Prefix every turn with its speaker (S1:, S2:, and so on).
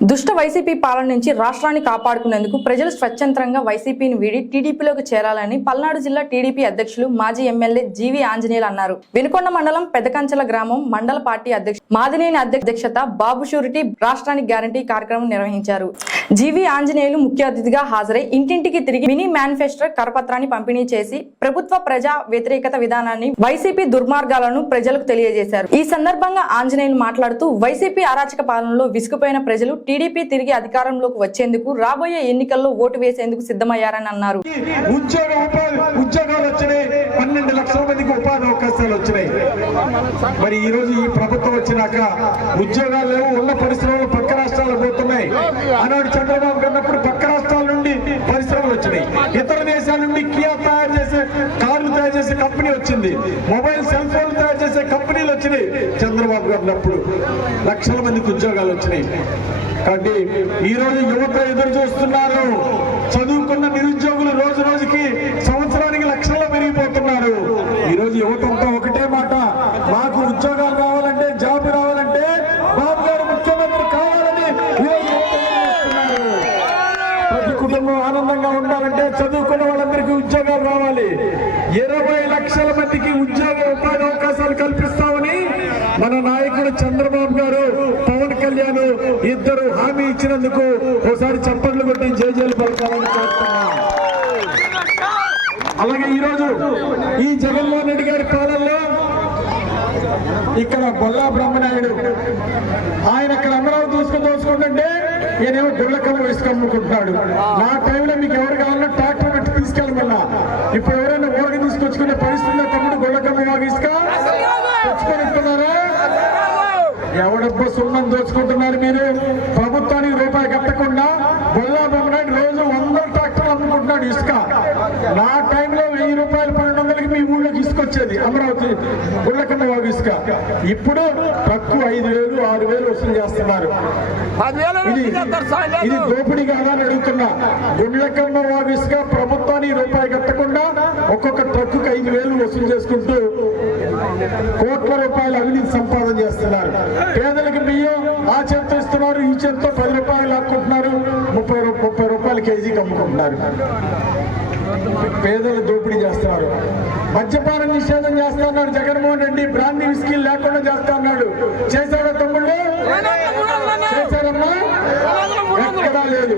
S1: దుష్ట వైసీపీ పాలన నుంచి రాష్ట్రాన్ని కాపాడుకునేందుకు ప్రజలు స్వచ్ఛందంగా వైసీపీని వీడి టీడీపీలోకి చేరాలని పల్నాడు జిల్లా టీడీపీ అధ్యక్షులు మాజీ ఎమ్మెల్యే జీవి ఆంజనేయులు అన్నారు. వినుకొండ మండలం పెదకంచల గ్రామం మండల పార్టీ అధ్యక్షు మాదినేని అధ్యక్షత బాబు షూరిటీ రాష్ట్రానికి గ్యారంటీ కార్యక్రమం నిర్వహించారు. జీవి ఆంజనేయులు ముఖ్య అతిథిగా హాజరై ఇంటింటికి తిరిగి మినీ మేనిఫెస్టో కరపత్రాన్ని పంపిణీ చేసి ప్రభుత్వ ప్రజా వ్యతిరేకత విధానాన్ని వైసీపీ దుర్మార్గాలను ప్రజలకు తెలియజేశారు. ఈ సందర్భంగా ఆంజనేయులు మాట్లాడుతూ వైసీపీ అరాచక పాలనలో విసుగుపోయిన ప్రజలు టీడీపీ తిరిగి అధికారంలోకి వచ్చేందుకు రాబోయే ఎన్నికల్లో ఓటు వేసేందుకు సిద్ధమయ్యారని అన్నారు.
S2: ఉద్యోగాలు వచ్చినాయి. పన్నెండు లక్షల మందికి ఉపాధి అవకాశాలు వచ్చినాయి. మరి ఈ రోజు ఈ ప్రభుత్వం వచ్చినాక ఉద్యోగాలు లేవు ఉన్న పరిశ్రమలు పక్క రాష్ట్రాలు పోతున్నాయి. ఆనాడు చంద్రబాబు కన్నప్పుడు పక్క రాష్ట్రాల నుండి పరిశ్రమలు వచ్చినాయి. ఇతర దేశాల నుండి కియా తయారు చేసే కార్లు తయారు చేసే కంపెనీ వచ్చింది. మొబైల్ సెల్ ఫోన్ చేసే కంపెనీలు వచ్చినాయి. చంద్రబాబు గారు ఉన్నప్పుడు లక్షల మందికి ఉద్యోగాలు వచ్చినాయి. కాబట్టి ఈ రోజు యువత ఎదురు చూస్తున్నారు. చదువుకున్న నిరుద్యోగులు రోజు రోజుకి సంవత్సరానికి లక్షల్లో పెరిగిపోతున్నారు. ఈ రోజు యువత అంతా ఒకటే మాట. మాకు ఉద్యోగాలు కావాలంటే జాబ్ రావాలంటే బాబు గారు ముఖ్యమంత్రి కావాలని ప్రతి కుటుంబం ఆనందంగా ఉండాలంటే చదువుకున్న వాళ్ళందరికీ ఉద్యోగాలు రావాలి. ఇరవై లక్షల మందికి ఉద్యోగ ఉపాధి అవకాశాలు కల్పిస్తామని మన నాయకుడు చంద్రబాబు గారు పవన్ కళ్యాణ్ ఇద్దరు హామీ ఇచ్చినందుకు ఒకసారి చప్పట్లు కొట్టి జేజేలు పలకాలని కోరుతున్నా అలాగే ఈరోజు ఈ జగన్మోహన్ రెడ్డి గారి పాలనలో ఇక్కడ బొల్లా బ్రహ్మనాయుడు ఆయన ఇక్కడ అమరావతి తీసుకుని దోచుకుంటుంటే నేనేమో గుళ్ళకమ్మ ఇసుక అమ్ముకుంటున్నాడు నా టైంలో మీకు ఎవరు కావాలన్నా ట్రాక్టర్ పెట్టి తీసుకెళ్ళమన్నా. ఇప్పుడు ఎవరైనా ఊరకి తీసుకొచ్చుకునే పరిస్థితుల్లో తమ్ముడు గొల్లకమ్మ వాగి తెచ్చుకొని ఇస్తున్నారా? ఎవడబ్బా సున్నం దోచుకుంటున్నారు మీరు? ప్రభుత్వానికి రూపాయి కట్టకుండా బొల్లా బ్రహ్మనాయుడు రోజు వందల ట్రాక్టర్లు అమ్ముకుంటున్నాడు ఇసుక. నా టైంలో వెయ్యి రూపాయలు పన్నెండు వందలకి మీ ఊళ్ళోకి ఇసుకొచ్చేది అమరావతి గుళ్ళకమ్మ వాగు ఇసుక. ఇప్పుడు తక్కువ ఐదు వేలు ఆరు వేలు వసూలు చేస్తున్నారు. ఇది. దోపిడీ కాదా అని అడుగుతున్నా. గుండ్లకమ్మ వాగు ఇసుక ప్రభుత్వానికి రూపాయి కట్టకుండా ఒక్కొక్క ట్రక్కుకి ఐదు వేలు వసూలు చేసుకుంటూ కోట్ల రూపాయలు అవినీతి సంపాదన చేస్తున్నారు. పేదలకు బియ్యం ఆ చేత్తో ఇస్తున్నారు ఈ చేత్తో పది రూపాయలు లాక్కుంటున్నారు ముప్పై ముప్పై రూపాయలు కేజీకి అమ్ముకుంటున్నారు పేదలు దోపిడీ చేస్తున్నారు. మద్యపానం నిషేధం చేస్తా అన్నాడు జగన్మోహన్ రెడ్డి బ్రాండీ విస్కీ లేకుండా చేస్తా అన్నాడు చేశాడా తమ్ముళ్ళు చేశారమ్మా? ఎక్కడా లేదు.